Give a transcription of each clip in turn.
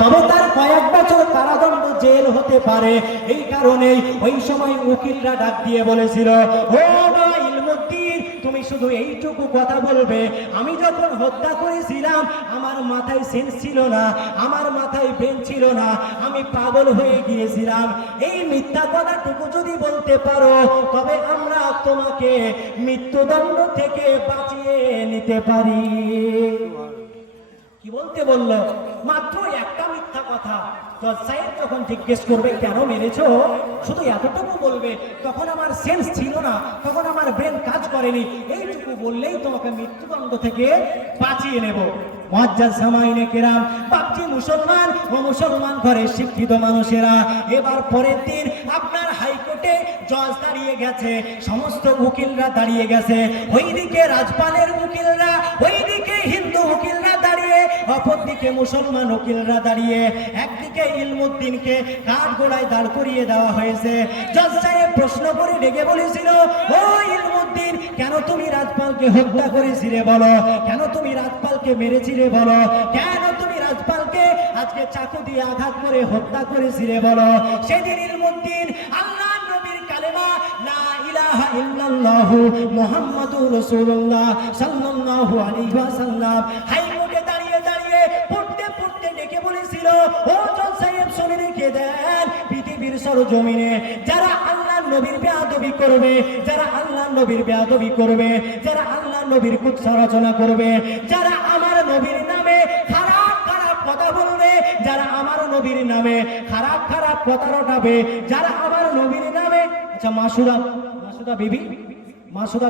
তবে তার কয়েক বছর কারাদণ্ড জেল হতে পারে। এই কারণেই ওই সময় উকিলরা ডাক দিয়ে বলেছিল, ও না ইলমুদ্দিন, তুমি শুধু এইটুকু কথা বলবে, আমি যখন হত্যা করেছিলাম আমার মাথায় সেন্স ছিল না, আমার মাথায় ব্রেন ছিল না, আমি পাগল হয়ে গিয়েছিলাম। এই মিথ্যা কথাটুকু যদি বলতে পারো তবে আমরা তোমাকে মৃত্যুদণ্ড থেকে বাঁচিয়ে নিতে পারি। কি বলতে বললো? মাত্র একটা মিথ্যা কথা। জজ সাহেব যখন জিজ্ঞেস করবে কেন মেরেছো, শুধু এতটুকু বলবে, তখন আমার সেন্স ছিল না, তখন আমার ব্রেন কাজ করেনি, এইটুকু বললেই তোমাকে মৃত্যুদণ্ড থেকে বাঁচিয়ে নেব। মুআজ্জাজ সামাইনে কেরাম, বাপজি মুসলমান ও মুসলমান ঘরে শিক্ষিত মানুষেরা, এবার পরের দিন আপনার হাইকোর্টে জজ দাঁড়িয়ে গেছে, সমস্ত উকিলরা দাঁড়িয়ে গেছে, ওইদিকে রাজপালের উকিলরা, ওইদিকে হিন্দু উকিলরা দাঁড়িয়ে, অপরদিকে মুসলমান উকিলরা দাঁড়িয়ে। একদিকে ইলমুদ্দিনকে কাঠগোড়ায় দাঁড় করিয়ে দেওয়া হয়েছে। জজ সাহেব প্রশ্ন করে ডেকে বলেছিল, ও ইলমুদ্দিন, কেন তুমি রাজপালকে হত্যা করেছিলে বলো, কেন তুমি রাজপালকে মেরেছিলে বলো, কেন তুমি রাজপালকে আজকে চাকু দিয়ে আঘাত করে হত্যা করেছিলে বলো। সেদিন ইলমুদ্দিন আল্লাহ নবীর কালেমা লা ইলাহা ইল্লাল্লাহু মুহাম্মাদুর রাসূলুল্লাহ সাল্লাল্লাহু আলাইহি ওয়াসাল্লাম হাইকোর্টে দাঁড়িয়ে দাঁড়িয়ে পড়তে পড়তে ডেকে বলেছিল, ও জজ সাহেব শুনে রেখে দেন, পৃথিবীর সরজমিনে যারা আল্লাহর নবীর বেয়াদবি করবে, যারা আল্লাহর নবীর বেয়াদবি করবে, যারা আল্লাহর নবীর কুৎসা রচনা করবে, যারা আমার নবীর নামে খারাপ খারাপ কথা বলবে, যারা আমার নবীর নামে খারাপ খারাপ কথা রটাবে, যারা আমার নবীর নামে। আচ্ছা, মাসুদা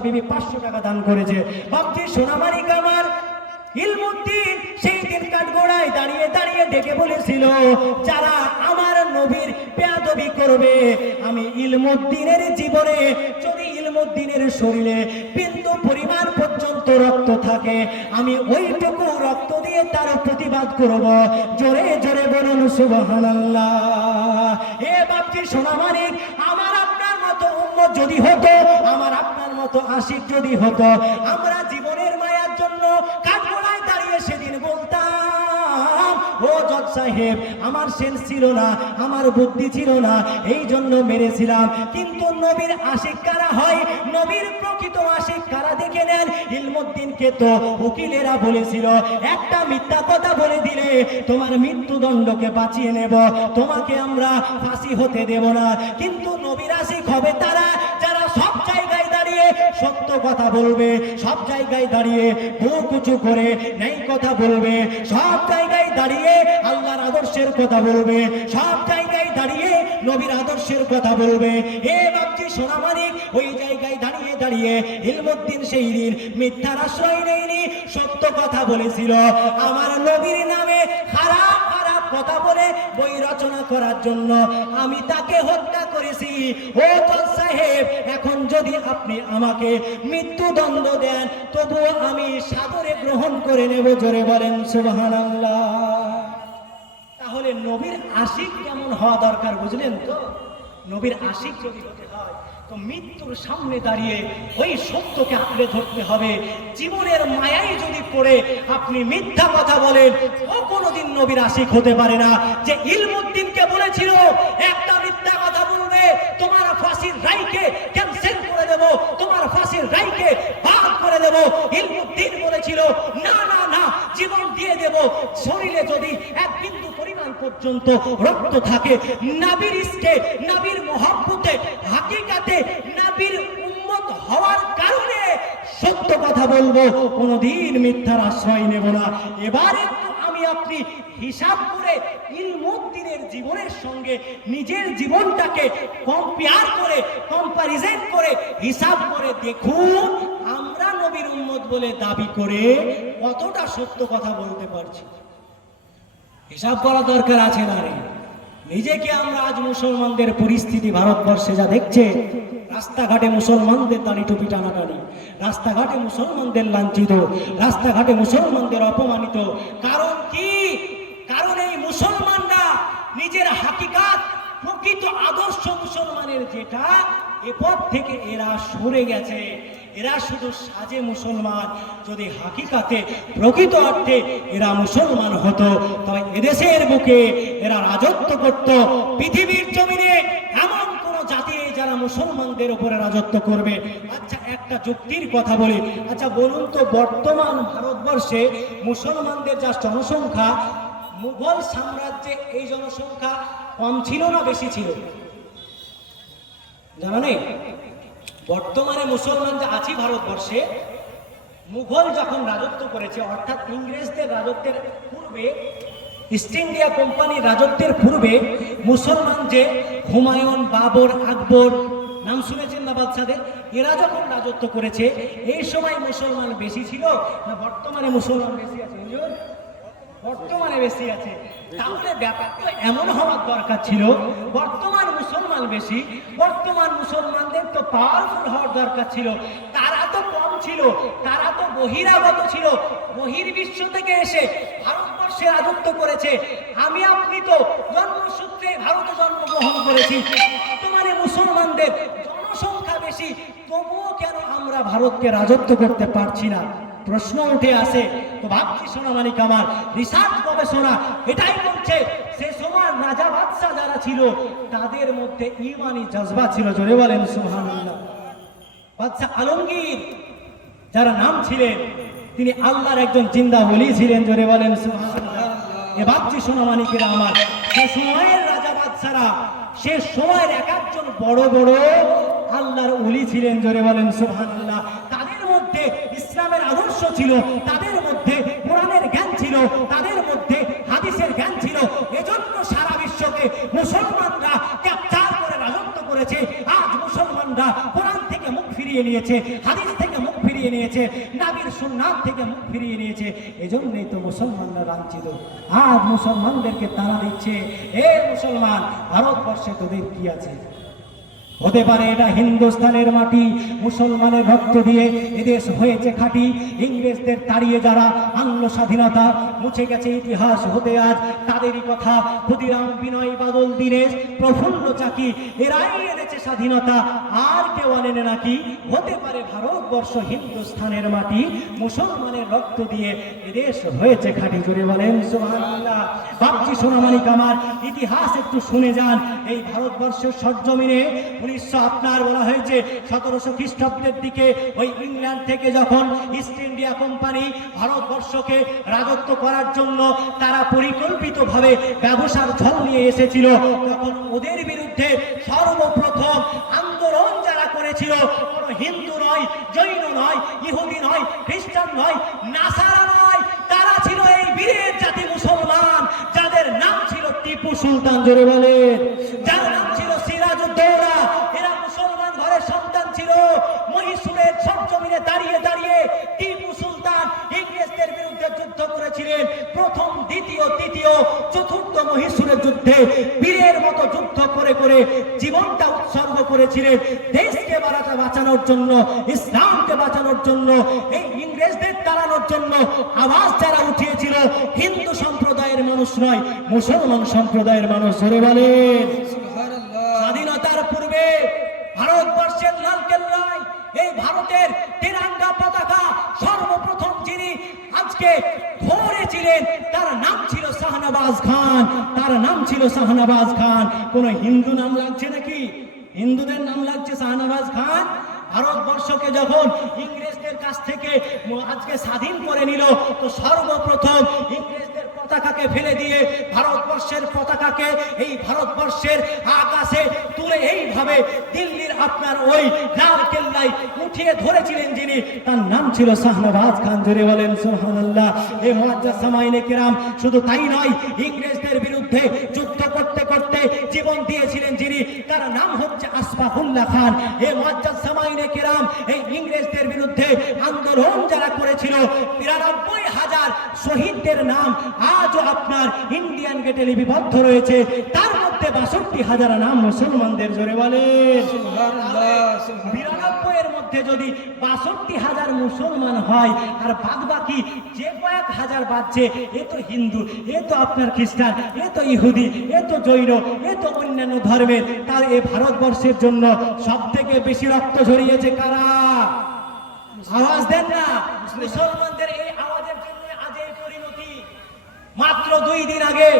বিবি 500 টাকা দান করেছে। বাপজি সোনামানিক আমার, ইলমুদ্দিন সেই দিন কাঠগোড়ায় দাঁড়িয়ে দাঁড়িয়ে ডেকে বলেছিল, যারা আমার নবীর বেয়াদবি করবে, আমি ইলমুদ্দিনের জীবনে যদি ইলমুদ্দিনের শরীরে বিন্দু পরিমাণ পর্যন্ত রক্ত থাকে, আমি ওইটুকু রক্ত দিয়ে তার প্রতিবাদ করব। জোরে জোরে বলুন সুবহানাল্লাহ। এ বাপজি সোনামানিক, আমার আপনার মতো উম্মত যদি হতো, আমার আপনার মতো আশিক যদি হতো, আমরা জীবনের মায়ার জন্য কাঠগোড়ায় দাঁড়িয়ে সেদিন বলতাম, ও জজ সাহেব, আমার সেন্স ছিল না, আমার বুদ্ধি ছিল না, এই জন্য মেরেছিলাম। কিন্তু নবীর আশিক কারা হয়, নবীর প্রকৃত আশিক কারা দেখে নেন। ইলমুদ্দিনকে তো উকিলেরা বলেছিল, একটা মিথ্যা কথা বলে দিলে তোমার মৃত্যুদণ্ডকে বাঁচিয়ে নেব, তোমাকে আমরা ফাঁসি হতে দেব না। কিন্তু নবীর আশিক হবে তারা যারা সব জায়গায় দাঁড়িয়ে সত্য কথা বলবে, সব জায়গায় দাঁড়িয়ে বুক উঁচু করে ন্যায় কথা বলবে, সব জায়গায় দাঁড়িয়ে আল্লাহর আদর্শের কথা বলবে, সব জায়গায় দাঁড়িয়ে নবীর আদর্শের কথা বলবে। এ বাপজি সোনামানিক, ওই জায়গায় দাঁড়িয়ে দাঁড়িয়ে ইলমুদ্দিন সেই দিন মিথ্যার আশ্রয় নেয়নি, সত্য কথা বলেছিল। আমার নবীর নামে খারাপ খারাপ কথা বলে বই রচনা করার জন্য আমি তাকে হত্যা করেছি। ও জজ সাহেব, এখন যদি আপনি আমাকে মৃত্যুদণ্ড দেন, তবুও আমি সাদরে গ্রহণ করে নেব। জোরে বলেন সুবহানাল্লাহ। তাহলে নবীর আশিক কেমন হওয়া দরকার বুঝলেন তো? নবীর আশিক যদি হতে হয় তো মৃত্যুর সামনে দাঁড়িয়ে ওই সত্যকে আঁকড়ে ধরতে হবে। জীবনের মায়ায় যদি পড়ে আপনি মিথ্যা কথা বলেন, ও কোনোদিন নবীর আশিক হতে পারে না। যে ইলমুদ্দিনকে বলেছিল একটা মিথ্যা কথা বলবে, তোমার ফাঁসির রায়কে ক্যান্সেল করে দেব, তোমার ফাঁসির রায়কে বাদ করে দেব, ইলমুদ্দিন বলেছিল না না না, জীবন দিয়ে দেব, শরীরে যদি এক বিন্দু পরিমাণ পর্যন্ত রক্ত থাকে, নবীর ইশকে, নবীর মহব্বতে, হাকিকাতে নবীর উম্মত হওয়ার কারণে সত্য কথা বলবো, কোনোদিন মিথ্যার আশ্রয় নেব না। এবার একটু আমি আপনি হিসাব করে ইলমুদ্দিনের জীবনের সঙ্গে নিজের জীবনটাকে কম্পেয়ার করে, কম্পারিজন করে, হিসাব করে দেখুন আমরা নবীর উম্মত বলে দাবি করে কতটা সত্য কথা বলতে পারছি। হিসাব করা দরকার আছে না রে? নিজেকে আমরা আজ মুসলমানদের পরিস্থিতি ভারতবর্ষে যা দেখছে, রাস্তাঘাটে মুসলমানদের দাড়ি টুপি টানাটানি, রাস্তাঘাটে মুসলমানদের লাঞ্ছিত, রাস্তাঘাটে মুসলমানদের অপমানিত। কারণ কি? কারণ এই মুসলমানরা নিজের হাকিকাত, প্রকৃত আদর্শ মুসলমানের যেটা, এ পথ থেকে এরা সরে গেছে। এরা শুধু সাজে মুসলমান, যদি হাকিকাতে প্রকৃত অর্থে এরা মুসলমান হতো তবে এদেশের বুকে এরা রাজত্ব করত। পৃথিবীর জমিনে এমন কোন জাতি নেই যারা মুসলমানদের উপরে রাজত্ব করবে। আচ্ছা, একটা যুক্তির কথা বলি, আচ্ছা বলুন তো, বর্তমান ভারতবর্ষে মুসলমানদের যা জনসংখ্যা, মুঘল সাম্রাজ্যে এই জনসংখ্যা কম ছিল না বেশি ছিল? জানা নেই? বর্তমানে মুসলমান যা আছি ভারতবর্ষে, মুঘল যখন রাজত্ব করেছে, অর্থাৎ ইংরেজদের রাজত্বের পূর্বে, ইস্ট ইন্ডিয়া কোম্পানির রাজত্বের পূর্বে মুসলমান যে হুমায়ুন, বাবর, আকবর, নাম শুনেছেন না বাদশাদের, এরা যখন রাজত্ব করেছে এই সময় মুসলমান বেশি ছিল না বর্তমানে মুসলমান বেশি আছে? বর্তমানে বেশি আছে। তাহলে ব্যাপারটা এমন হওয়ার দরকার ছিল, বর্তমান মুসলমান বেশি, বর্তমান মুসলমানদের তো পাওয়ারফুল হওয়ার দরকার ছিল। তারা তো কম ছিল, তারা তো বহিরাগত ছিল, বহির্বিশ্ব থেকে এসে ভারতবর্ষে রাজত্ব করেছে। আমি আপনি তো জন্মসূত্রে ভারতে জন্মগ্রহণ করেছি। বর্তমানে মুসলমানদের জনসংখ্যা বেশি, তবুও কেন আমরা ভারতকে রাজত্ব করতে পারছি না? প্রশ্ন উঠে আসে। তো ভাবছি সোনামানিক আমার, রিসার্চ গবেষণা এটাই বলছে সে সময় রাজা বাদশাহ যারা ছিল তাদের মধ্যে ঈমানি জজবা ছিল। জোরে বলেন সুবহানাল্লাহ। বাদশাহ আলমগীর যারা নাম ছিলেন, তিনি আল্লাহর একজন জিন্দা ওলি ছিলেন। জোরে বলেন সুবহানাল্লাহ। এ ভাবছি সোনামানিকেরা আমার, সে সময়ের রাজা বাদশারা, সে সময়ের এক একজন বড় বড় আল্লাহর ওলি ছিলেন। জোরে বলেন সুবহানাল্লাহ। তাদের মধ্যে ইসলামের আদর্শ ছিল, তাদের মধ্যে কোরআনের জ্ঞান ছিল, তাদের মধ্যে হাদিসের জ্ঞান ছিল। এজন্য সারা বিশ্বকে মুসলমানরা ক্যাপচার করে রাজত্ব করেছে। আজ মুসলমানরা কোরআন থেকে মুখ ফিরিয়ে নিয়েছে, হাদিস থেকে মুখ ফিরিয়ে নিয়েছে, নবীর সুন্নাত থেকে মুখ ফিরিয়ে নিয়েছে। এজন্যই তো মুসলমানরা লাঞ্ছিত। আজ মুসলমানদেরকে তাড়া দিচ্ছে, এ মুসলমান, ভারতবর্ষে তোদের কি আছে? হতে পারে এটা হিন্দুস্তানের মাটি, মুসলমানের রক্ত দিয়ে এদেশ হয়েছে খাঁটি। ইংরেজদের তাড়িয়ে যারা আনলো স্বাধীনতা, মুছে গেছে ইতিহাস হতে আজ তাদেরই কথা। ক্ষুদিরাম, বিনয়, বাদল, দীনেশ, প্রফুল্ল চাকি, এরাই এনেছে স্বাধীনতা, আর কেউ আনেনি নাকি? হতে পারে ভারতবর্ষ হিন্দুস্তানের মাটি, মুসলমানের রক্ত দিয়ে এদেশ হয়েছে খাঁটি। জোরে বলেন সুবহানাল্লাহ। ভাবছি সোনামানিক আমার, ইতিহাস একটু শুনে যান। এই ভারতবর্ষের সরজমিনে আপনার বলা হয়েছে 1700 খ্রিস্টাব্দের দিকে ওই ইংল্যান্ড থেকে যখন ইস্ট ইন্ডিয়া কোম্পানি ভারতবর্ষকে রাজত্ব করার জন্য তারা পরিকল্পিতভাবে ব্যবসার ঝল নিয়ে এসেছিল, তখন ওদের বিরুদ্ধে সর্বপ্রথম আন্দোলন যারা করেছিল, কোনো হিন্দু নয়, জৈন নয়, ইহুদি নয়, খ্রিস্টান নয়, নাসারা নয়, তারা ছিল এই বীরের জাতি মুসলমান, যাদের নাম ছিল টিপু সুলতান। জোরে বলেন। যার নাম ছিল সিরাজউদ্দৌলা। এরা মুসলমান ঘরের সন্তান ছিল। মহীশূরের সরজমিনে দাঁড়িয়ে দাঁড়িয়ে টিপু সুলতান ইংরেজদের বিরুদ্ধে যুদ্ধ করেছিলেন। প্রথম, দ্বিতীয়, তৃতীয়, চতুর্থ মহীশূরের যুদ্ধে বীরের মতো যুদ্ধ করে করে জীবনটা উৎসর্গ করেছিলেন দেশকে বাঁচানোর জন্য, ইসলামকে বাঁচানোর জন্য, এই ইংরেজদের তাড়ানোর জন্য। আওয়াজ যারা উঠিয়েছিল হিন্দু সম্প্রদায়ের মানুষ নয়, মুসলমান সম্প্রদায়ের মানুষ। ধরে বলেন স্বাধীনতার পূর্বে ভারতবর্ষের লালকেল্লায় এই ভারতের তিরঙ্গা পতাকা সর্বপ্রথম যিনি আজকে ধরেছিলেন তার নাম ছিল শাহনবাজ খান। তার নাম ছিল শাহনবাজ খান। কোন হিন্দু নাম লাগছে নাকি? হিন্দুদের নাম লাগছে শাহনবাজ খান। ভারতবর্ষকে যখন ইংরেজদের কাছ থেকে আজকে স্বাধীন করে নিল, তো সর্বপ্রথম ইংরেজদের পতাকাকে ফেলে দিয়ে ভারতবর্ষের পতাকাকে এই ভারতবর্ষের আকাশে তুলে এইভাবে দিল্লির আপনার ওই লাল কেল্লায় উঠিয়ে ধরেছিলেন যিনি, তার নাম ছিল শাহনবাজ খান। জোরে বলেন সুবহানাল্লাহ। এই মুআজ্জাজ সামাইনে কিরাম, শুধু তাই নয়, ইংরেজদের বিরুদ্ধে যুদ্ধ করতে করতে জীবন দিয়েছিলেন যিনি, তার নাম হচ্ছে আশফাকুল্লাহ খান। এই মুআজ্জাজ সামাইনে কিরাম, এই ইংরেজদের বিরুদ্ধে আন্দোলন যারা করেছিল, 93,000 শহীদদের নাম আজও আপনার ইন্ডিয়ান গেটে লিপিবদ্ধ রয়েছে। তার মধ্যে 62,000 নাম মুসলমানদের। জোরে বলেন সুবহানাল্লাহ। 92 এর মধ্যে যদি 62,000 মুসলমান হয়, আর বাদ বাকি যে কয়েক হাজার বাজছে, এ তো হিন্দু, এ তো আপনার খ্রিস্টান, এ তো ইহুদি, এ তো জৈন, এ তো অন্যান্য ধর্মের। তার এই ভারতবর্ষের জন্য সব থেকে বেশি রক্ত ঝরিয়েছে কারা? আওয়াজ দেন না। মুসলমানদের এই আওয়াজের জন্য আজ এই পরিণতি। মাত্র 2 দিন আগে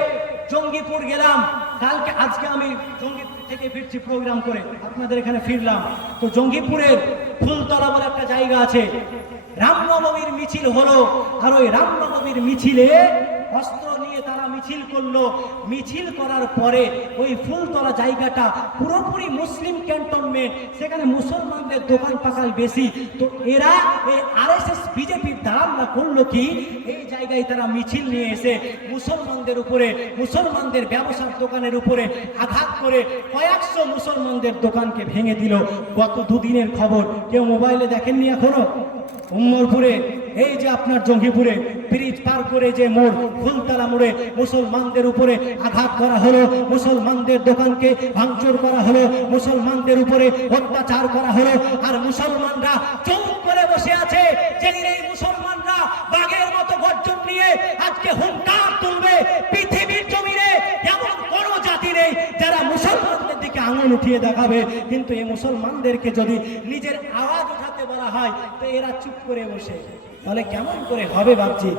জঙ্গিপুর গেলাম, আজকে আমি জঙ্গিপুর থেকে ফিরছি প্রোগ্রাম করে, আপনাদের এখানে ফিরলাম। তো জঙ্গিপুরের ফুলতলা বলে একটা জায়গা আছে, রামনবমীর মিছিল হলো। আর ওই রামনবমীর মিছিলে অস্ত্র নিয়ে তারা মিছিল করলো। মিছিল করার পরে ওই ফুলতলা জায়গাটা পুরোপুরি মুসলিম ক্যান্টনমেন্ট, সেখানে মুসলমানদের দোকান পাকাল বেশি। তো এরা এই আরএসএস বিজেপির দালালরা করলো কি, এই জায়গায় তারা মিছিল নিয়ে এসে মুসলমানদের উপরে, মুসলমানদের ব্যবসার দোকানের উপরে আঘাত করে কয়েকশো মুসলমানদের দোকানকে ভেঙে দিল। গত 2 দিনের খবর, কেউ মোবাইলে দেখেননি এখনো? উম্মরপুরে, এই যে আপনার জঙ্গিপুরে ব্রিজ পার করে যে মোড়, ফুলতলা মোড়ে মুসলমানদের উপরে আঘাত করা হলো, মুসলমানদের দোকানকে ভাঙচুর করা হলো, মুসলমানদের উপরে অত্যাচার করা হলো। আর মুসলমানরা চুপ করে বসে আছে। যেদিন এই মুসলমানরা বাঘের মতো গর্জন নিয়ে আজকে হুঙ্কার তুলবে, পৃথিবীর জমিনে এমন কোন জাতি নেই যারা মুসলমানদের দিকে আঙুল উঠিয়ে দেখাবে। কিন্তু এই মুসলমানদেরকে যদি নিজের আওয়াজ উঠাতে বলা হয় তো এরা চুপ করে বসে, তাহলে কেমন করে হবে ভাবছি।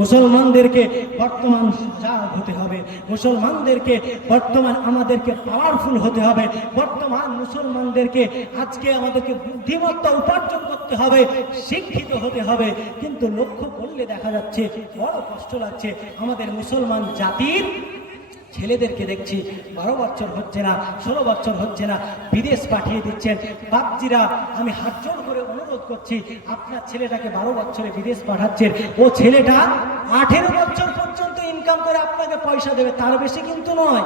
মুসলমানদেরকে বর্তমান সজাগ হতে হবে, মুসলমানদেরকে বর্তমান আমাদেরকে পাওয়ারফুল হতে হবে, বর্তমান মুসলমানদেরকে আজকে আমাদেরকে বুদ্ধিমত্তা উপার্জন করতে হবে, শিক্ষিত হতে হবে। কিন্তু লক্ষ্য করলে দেখা যাচ্ছে, বড় কষ্ট লাগছে, আমাদের মুসলমান জাতির ছেলেদেরকে দেখছি 12 বছর হচ্ছে না, 16 বছর হচ্ছে না, বিদেশ পাঠিয়ে দিচ্ছেন। বাপজিরা, আমি হাত জোড় করে অনুরোধ করছি, আপনার ছেলেটাকে 12 বছরে বিদেশ পাঠাচ্ছেন, ও ছেলেটা 18 বছর পর্যন্ত ইনকাম করে আপনাকে পয়সা দেবে, তার বেশি কিন্তু নয়।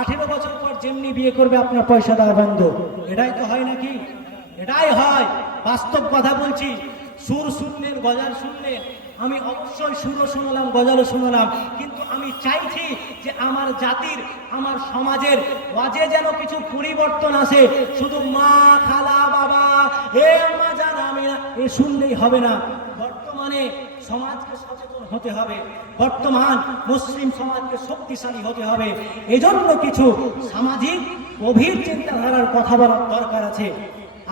18 বছর পর যেমনি বিয়ে করবে আপনার পয়সা দেওয়া বন্ধ। এটাই তো হয় নাকি? এটাই হয়, বাস্তব কথা বলছি। সুর শুনলেন, গজাল শুনলেন, আমি অবশ্যই সুরও শুনলাম, গজালও শুনলাম, কিন্তু আমি চাইছি যে আমার জাতির, আমার সমাজের ওয়াজে যেন কিছু পরিবর্তন আসে। শুধু মা, খালা, বাবা, এ আম্মা জান, আমি না, এ শুনলেই হবে না। বর্তমানে সমাজকে সচেতন হতে হবে, বর্তমান মুসলিম সমাজকে শক্তিশালী হতে হবে। এজন্য কিছু সামাজিক গভীর চিন্তাধারার কথা বলার দরকার আছে।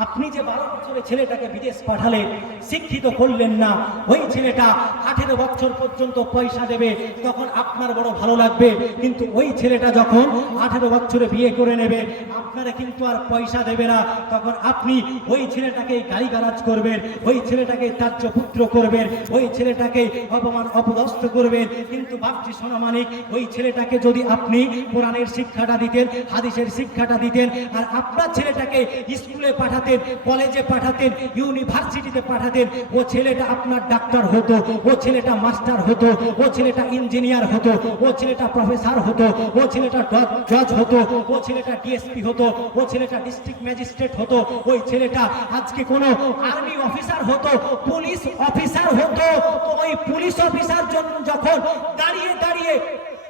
আপনি যে 12 বছরের ছেলেটাকে বিদেশ পাঠালেন, শিক্ষিত করলেন না, ওই ছেলেটা 18 বছর পর্যন্ত পয়সা দেবে, তখন আপনার বড় ভালো লাগবে। কিন্তু ওই ছেলেটা যখন 18 বছরে বিয়ে করে নেবে, আপনারা কিন্তু আর পয়সা দেবে না। তখন আপনি ওই ছেলেটাকে গালিগালাজ করবেন, ওই ছেলেটাকে ত্যায্য পুত্র করবেন, ওই ছেলেটাকে অপমান অপদস্থ করবেন। কিন্তু বাপজি সোনামানিক, ওই ছেলেটাকে যদি আপনি কোরআনের শিক্ষাটা দিতেন, হাদিসের শিক্ষাটা দিতেন, আর আপনার ছেলেটাকে স্কুলে পাঠাতেন, কলেজে পাঠাতেন, ইউনিভার্সিটিতে পাঠাতেন, ও ছেলেটা আপনার ডাক্তার হতো, ও ছেলেটা মাস্টার হতো, ও ছেলেটা ইঞ্জিনিয়ার হতো, ও ছেলেটা প্রফেসর হতো, ও ছেলেটা জজ হতো, ও ছেলেটা ডিএসপি হতো, ও ছেলেটা ডিস্ট্রিক্ট ম্যাজিস্ট্রেট হতো, ওই ছেলেটা আজকে কোনো আর্মি অফিসার হতো, পুলিশ অফিসার হতো। তো ওই পুলিশ অফিসার জন্য যখন দাঁড়িয়ে দাঁড়িয়ে,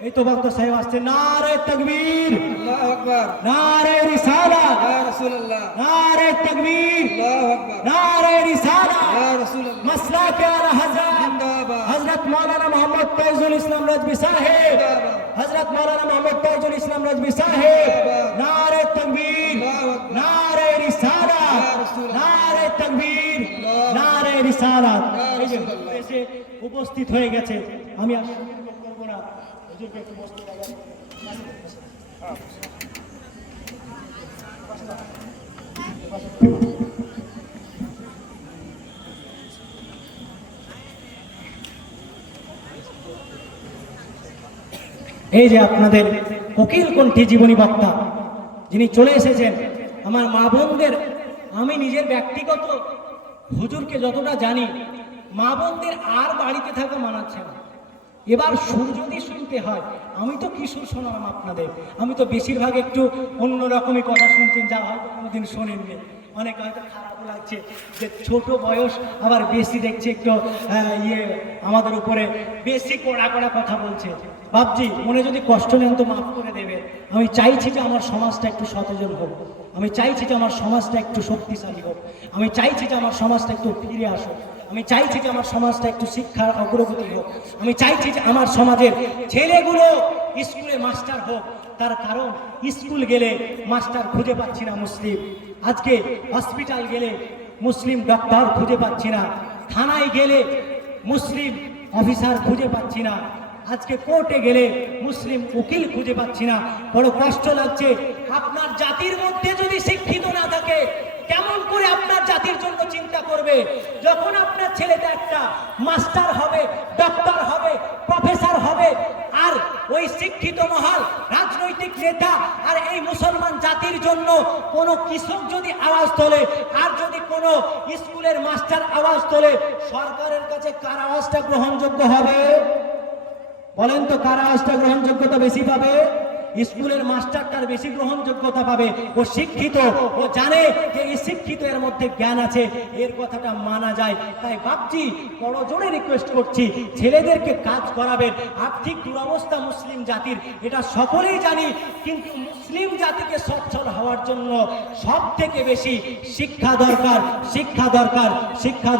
এই তো বক্তা সাহেব আসছে, নারে তাকবীর, আল্লাহু আকবার, নারে রিসালাত, ইয়া রাসূলুল্লাহ, নারে তাকবীর, আল্লাহু আকবার, নারে রিসালাত, ইয়া রাসূলুল্লাহ, মাসলাকে আলা হযরত জিন্দাবাদ, হযরত মাওলানা মোহাম্মদ ফয়জুল ইসলাম রাজবি সাহেব, হযরত মাওলানা মোহাম্মদ ফয়জুল ইসলাম রাজবি সাহেব, নারে তাকবীর, নারে রিসালাত, নারে তাকবীর, নারে রিসালাত। এই যে এসে উপস্থিত হয়ে গেছে, আমি আর করব না, হুজুরকে একটু বসতে দেবেন। এই যে আপনাদের কোকিল কণ্ঠী জীবনী বক্তা যিনি চলে এসেছেন, আমার মা বোনদের, আমি নিজের ব্যক্তিগত হুজুরকে যতটা জানি, মা বোনদের আর বাড়িতে থাকা মানাচ্ছে না। এবার সুর যদি শুনতে হয়, আমি তো কি সুর শোনালাম আপনাদের, আমি তো বেশিরভাগ একটু অন্যরকমই কথা শুনছেন, যা হয়তো কোনোদিন শোনেননি। অনেক হয়তো খারাপ লাগছে যে ছোট বয়স, আবার বেশি দেখছে একটু আমাদের উপরে বেশি কড়া কড়া কথা বলছে। বাপজি, মনে যদি কষ্ট নেন তো মাফ করে দেবে। আমি চাইছি যে আমার সমাজটা একটু সচেতন হোক, আমি চাইছি যে আমার সমাজটা একটু শক্তিশালী হোক, আমি চাইছি যে আমার সমাজটা একটু ফিরে আসুক, আমি চাইছি যে আমার সমাজটা একটু শিক্ষার অগ্রগতি হোক, আমি চাইছি যে আমার সমাজের ছেলেগুলো স্কুলে মাস্টার হোক। তার কারণ স্কুল গেলে মাস্টার খুঁজে পাচ্ছি না মুসলিম, আজকে হসপিটাল গেলে মুসলিম ডক্টর খুঁজে পাচ্ছি না, থানায় গেলে মুসলিম অফিসার খুঁজে পাচ্ছি না, আজকে কোর্টে গেলে মুসলিম উকিল খুঁজে পাচ্ছি না। বড় কষ্ট লাগছে। আপনার জাতির মধ্যে যদি শিক্ষিত না থাকে, কেমন করে আপনার জাতির জন্য চিন্তা করবে? যখন আপনার ছেলেটা একটা মাস্টার হবে, ডক্টর হবে, প্রফেসর হবে, আর ওই শিক্ষিত মহল, রাজনৈতিক নেতা আর এই মুসলমান জাতির জন্য কোনো কৃষক যদি আওয়াজ তোলে, আর যদি কোনো স্কুলের মাস্টার আওয়াজ তোলে, সরকারের কাছে কার আওয়াজটা গ্রহণযোগ্য হবে? বলেন তো, কার আওয়াজটা গ্রহণযোগ্যতা বেশি পাবে? স্কুলের মাস্টারটার বেশি গ্রহণযোগ্যতা পাবে। ও শিক্ষিত, ও জানে যে এই শিক্ষিত, এর মধ্যে জ্ঞান আছে, এর কথাটা মানা যায়। তাই ভাবছি, বড় জোরে রিকোয়েস্ট করছি, ছেলেদেরকে কাজ করাবেন। আর্থিক দুরবস্থা মুসলিম জাতির, এটা সকলেই জানি, কিন্তু মুসলিম জাতিকে সচ্ছল হওয়ার জন্য সব থেকে বেশি শিক্ষা দরকার, শিক্ষা দরকার, শিক্ষা